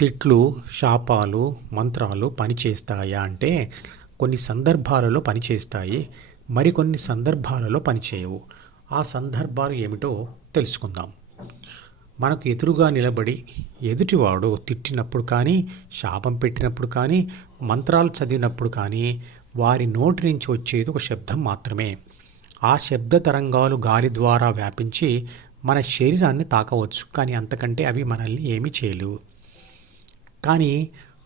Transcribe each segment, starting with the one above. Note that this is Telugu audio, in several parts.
తిట్లు శాపాలు మంత్రాలు పనిచేస్తాయా అంటే కొన్ని సందర్భాలలో పనిచేస్తాయి మరికొన్ని సందర్భాలలో పనిచేయవు. ఆ సందర్భాలు ఏమిటో తెలుసుకుందాం. మనకు ఎదురుగా నిలబడి ఎదుటివాడు తిట్టినప్పుడు కానీ శాపం పెట్టినప్పుడు కానీ మంత్రాలు చదివినప్పుడు కానీ వారి నోటి నుంచి వచ్చేది ఒక శబ్దం మాత్రమే. ఆ శబ్ద తరంగాలు గాలి ద్వారా వ్యాపించి మన శరీరాన్ని తాకవచ్చు కానీ అంతకంటే అవి మనల్ని ఏమీ చేయలేవు. కానీ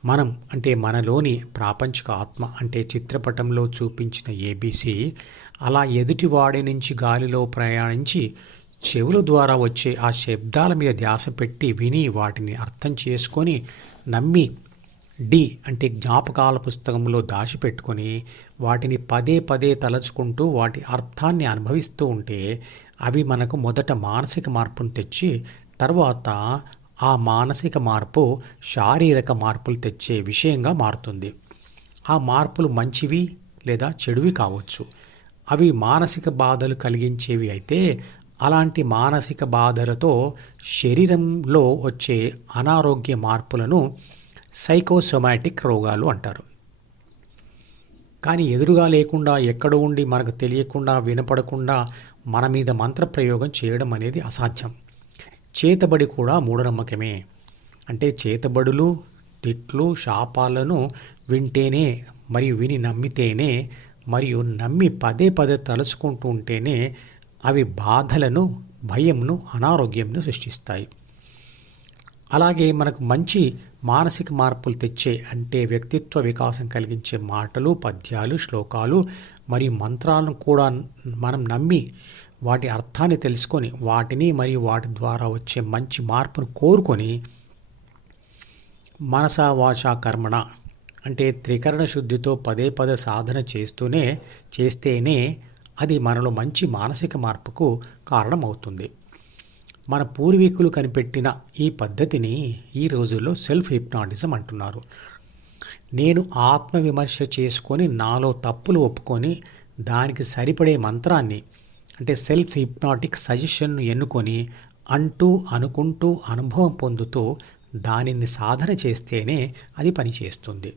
మనం అంటే మనలోని ప్రాపంచిక ఆత్మ అంటే చిత్రపటంలో చూపించిన ఏబీసీ అలా ఎదుటివాడి నుంచి గాలిలో ప్రయాణించి చెవుల ద్వారా వచ్చే ఆ శబ్దాల మీద ధ్యాస పెట్టి విని వాటిని అర్థం చేసుకొని నమ్మి డి అంటే జ్ఞాపకాల పుస్తకంలో దాచిపెట్టుకొని వాటిని పదే పదే తలుచుకుంటూ వాటి అర్థాన్ని అనుభవిస్తూ ఉంటే అవి మనకు మొదట మానసిక మార్పును తెచ్చి తర్వాత ఆ మానసిక మార్పు శారీరక మార్పులు తెచ్చే విషయంగా మారుతుంది. ఆ మార్పులు మంచివి లేదా చెడువి కావచ్చు. అవి మానసిక బాధలు కలిగించేవి అయితే అలాంటి మానసిక బాధలతో శరీరంలో వచ్చే అనారోగ్య మార్పులను సైకోసొమాటిక్ రోగాలు అంటారు. కానీ ఎదురుగా లేకుండా ఎక్కడ ఉండి మనకు తెలియకుండా వినపడకుండా మన మీద మంత్రప్రయోగం చేయడం అనేది అసాధ్యం. చేతబడి కూడా మూఢనమ్మకమే. అంటే చేతబడులు తిట్లు శాపాలను వింటేనే మరియు విని నమ్మితేనే మరియు నమ్మి పదే పదే తలుచుకుంటూ ఉంటేనే అవి బాధలను భయంను అనారోగ్యంను సృష్టిస్తాయి. అలాగే మనకు మంచి మానసిక మార్పులు తెచ్చే అంటే వ్యక్తిత్వ వికాసం కలిగించే మాటలు పద్యాలు శ్లోకాలు మరియు మంత్రాలను కూడా మనం నమ్మి వాటి అర్థాన్ని తెలుసుకొని వాటిని మరియు వాటి ద్వారా వచ్చే మంచి మార్పును కోరుకొని మనస వాచ కర్మణ అంటే త్రికరణ శుద్ధితో పదే పదే సాధన చేస్తూనే చేస్తేనే అది మనలో మంచి మానసిక మార్పుకు కారణమవుతుంది. మన పూర్వీకులు కనిపెట్టిన ఈ పద్ధతిని ఈ రోజుల్లో సెల్ఫ్ హిప్నాటిజం అంటున్నారు. నేను ఆత్మవిమర్శ చేసుకొని నాలో తప్పులు ఒప్పుకొని దానికి సరిపడే మంత్రాన్ని అంటే సెల్ఫ్ హిప్నాటిక్ సజెషన్ను ఎన్నుకొని అంటూ అనుకుంటూ అనుభవం పొందుతూ దానిని సాధన చేస్తేనే అది పనిచేస్తుంది.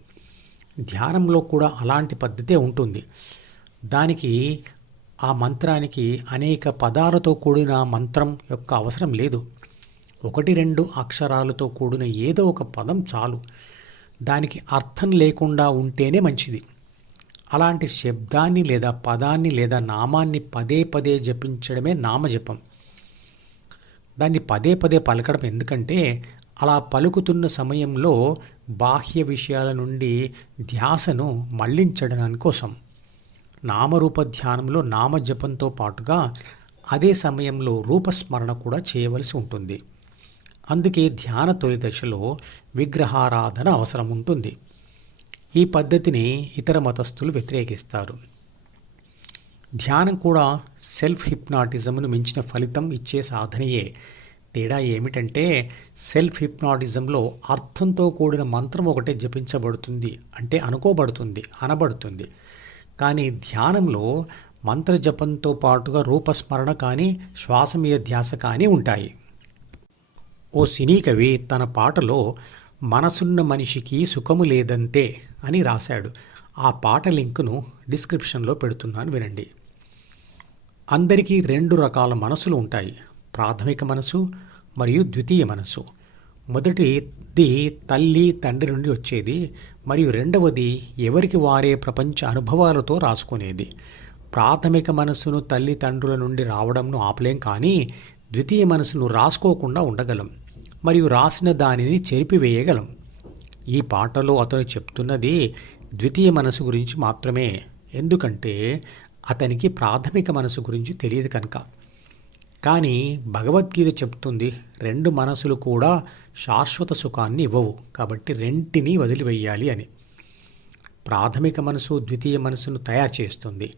ధ్యానంలో కూడా అలాంటి పద్ధతే ఉంటుంది. దానికి ఆ మంత్రానికి అనేక పదాలతో కూడిన మంత్రం యొక్క అవసరం లేదు. ఒకటి రెండు అక్షరాలతో కూడిన ఏదో ఒక పదం చాలు. దానికి అర్థం లేకుండా ఉంటేనే మంచిది. అలాంటి శబ్దాన్ని లేదా పదాన్ని లేదా నామాన్ని పదే పదే జపించడమే నామజపం. దాన్ని పదే పదే పలకడం ఎందుకంటే అలా పలుకుతున్న సమయంలో బాహ్య విషయాల నుండి ధ్యాసను మళ్ళించడానికి కోసం. నామరూప ధ్యానంలో నామజపంతో పాటుగా అదే సమయంలో రూపస్మరణ కూడా చేయవలసి ఉంటుంది. అందుకే ధ్యాన తొలి దశలో విగ్రహారాధన అవసరం ఉంటుంది. ఈ పద్ధతిని ఇతర మతస్థులు వ్యతిరేకిస్తారు. ధ్యానం కూడా సెల్ఫ్ హిప్నాటిజంను మించిన ఫలితం ఇచ్చే సాధనయే. తేడా ఏమిటంటే సెల్ఫ్ హిప్నాటిజంలో అర్థంతో కూడిన మంత్రం ఒకటే జపించబడుతుంది అంటే అనుకోబడుతుంది అనబడుతుంది. కానీ ధ్యానంలో మంత్ర జపంతో పాటుగా రూపస్మరణ కానీ శ్వాస మీద ధ్యాస కానీ ఉంటాయి. ఓ సినీ కవి తన పాటలో మనసున్న మనిషికి సుఖము లేదంతే అని రాశాడు. ఆ పాట లింకును డిస్క్రిప్షన్లో పెడుతున్నాను వినండి. అందరికీ రెండు రకాల మనసులు ఉంటాయి. ప్రాథమిక మనసు మరియు ద్వితీయ మనసు. మొదటిది తల్లి తండ్రి నుండి వచ్చేది మరియు రెండవది ఎవరికి వారే ప్రపంచ అనుభవాలతో రాసుకునేది. ప్రాథమిక మనసును తల్లిదండ్రుల నుండి రావడంను ఆపలేం కానీ ద్వితీయ మనసును రాసుకోకుండా ఉండగలం. మరియు రాసిన దానిని చెరిపివేయగలం. ఈ పాటలో అతను చెప్తున్నది ద్వితీయ మనసు గురించి మాత్రమే. ఎందుకంటే అతనికి ప్రాథమిక మనసు గురించి తెలియదు కనుక. కానీ భగవద్గీత చెప్తుంది రెండు మనసులు కూడా శాశ్వత సుఖాన్ని ఇవ్వవు. కాబట్టి రెంటిని వదిలివేయాలి అని. ప్రాథమిక మనసు ద్వితీయ మనసును తయారు చేస్తుంది.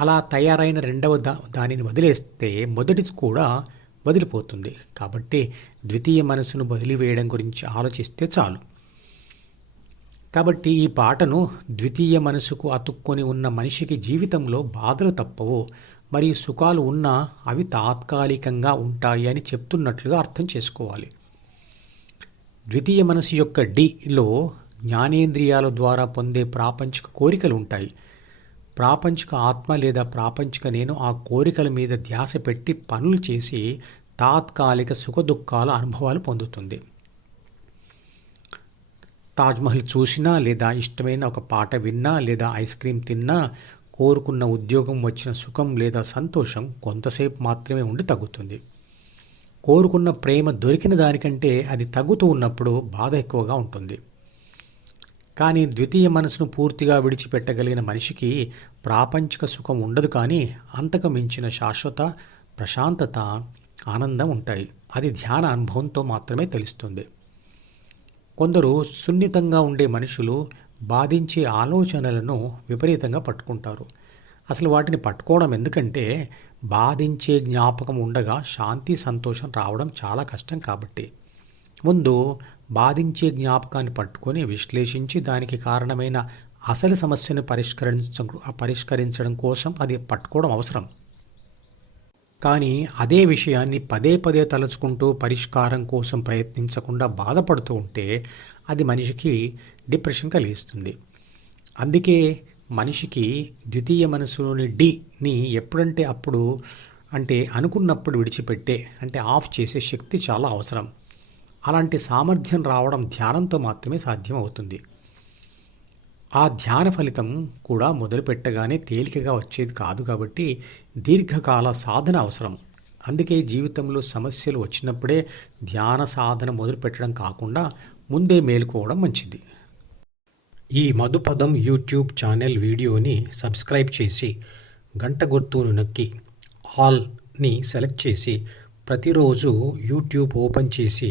అలా తయారైన రెండవ దా దానిని వదిలేస్తే మొదటిది కూడా వదిలిపోతుంది కాబట్టి ద్వితీయ మనసును వదిలివేయడం గురించి ఆలోచిస్తే చాలు. కాబట్టి ఈ పాటను ద్వితీయ మనసుకు అతుక్కొని ఉన్న మనిషికి జీవితంలో బాధలు తప్పవు. మరియు సుఖాలు ఉన్నా అవి తాత్కాలికంగా ఉంటాయి అని చెప్తున్నట్లుగా అర్థం చేసుకోవాలి. ద్వితీయ మనసు యొక్క డిలో జ్ఞానేంద్రియాల ద్వారా పొందే ప్రాపంచిక కోరికలు ఉంటాయి. ప్రాపంచిక ఆత్మ లేదా ప్రాపంచిక నేను ఆ కోరికల మీద ధ్యాస పెట్టి పనులు చేసి తాత్కాలిక సుఖదుఖాల అనుభవాలు పొందుతుంది. తాజ్మహల్ చూసినా లేదా ఇష్టమైన ఒక పాట విన్నా లేదా ఐస్ క్రీమ్ తిన్నా కోరుకున్న ఉద్యోగం వచ్చిన సుఖం లేదా సంతోషం కొంతసేపు మాత్రమే ఉండి తగ్గుతుంది. కోరుకున్న ప్రేమ దొరికిన దానికంటే అది తగ్గుతూ ఉన్నప్పుడు బాధ ఎక్కువగా ఉంటుంది. కానీ ద్వితీయ మనసును పూర్తిగా విడిచిపెట్టగలిగిన మనిషికి ప్రాపంచిక సుఖం ఉండదు కానీ అంతకు మించిన శాశ్వత ప్రశాంతత ఆనందం ఉంటాయి. అది ధ్యాన అనుభవంతో మాత్రమే తెలుస్తుంది. కొందరు సున్నితంగా ఉండే మనుషులు బాధించే ఆలోచనలను విపరీతంగా పట్టుకుంటారు. అసలు వాటిని పట్టుకోవడం ఎందుకంటే బాధించే జ్ఞాపకం ఉండగా శాంతి సంతోషం రావడం చాలా కష్టం కాబట్టి. ముందు బాధించే జ్ఞాపకాన్ని పట్టుకొని విశ్లేషించి దానికి కారణమైన అసలు సమస్యను పరిష్కరించడం పరిష్కరించడం కోసం అది పట్టుకోవడం అవసరం. కానీ అదే విషయాన్ని పదే పదే తలుచుకుంటూ పరిష్కారం కోసం ప్రయత్నించకుండా బాధపడుతూ ఉంటే అది మనిషికి డిప్రెషన్ కలిగిస్తుంది. అందుకే మనిషికి ద్వితీయ మనసులోని డిని ఎప్పుడంటే అప్పుడు అంటే అనుకున్నప్పుడు విడిచిపెట్టే అంటే ఆఫ్ చేసే శక్తి చాలా అవసరం. అలాంటి సామర్థ్యం రావడం ధ్యానంతో మాత్రమే సాధ్యం అవుతుంది ఆ ధ్యాన ఫలితం కూడా మొదలుపెట్టగానే తేలికగా వచ్చేది కాదు కాబట్టి దీర్ఘకాల సాధన అవసరం. అందుకే జీవితంలో సమస్యలు వచ్చినప్పుడే ధ్యాన సాధన మొదలుపెట్టడం కాకుండా ముందే మేలుకోవడం మంచిది. ఈ మధుపదం యూట్యూబ్ ఛానల్ వీడియోని సబ్స్క్రైబ్ చేసి గంట గుర్తును నొక్కి ఆల్ని సెలెక్ట్ చేసి ప్రతిరోజు యూట్యూబ్ ఓపెన్ చేసి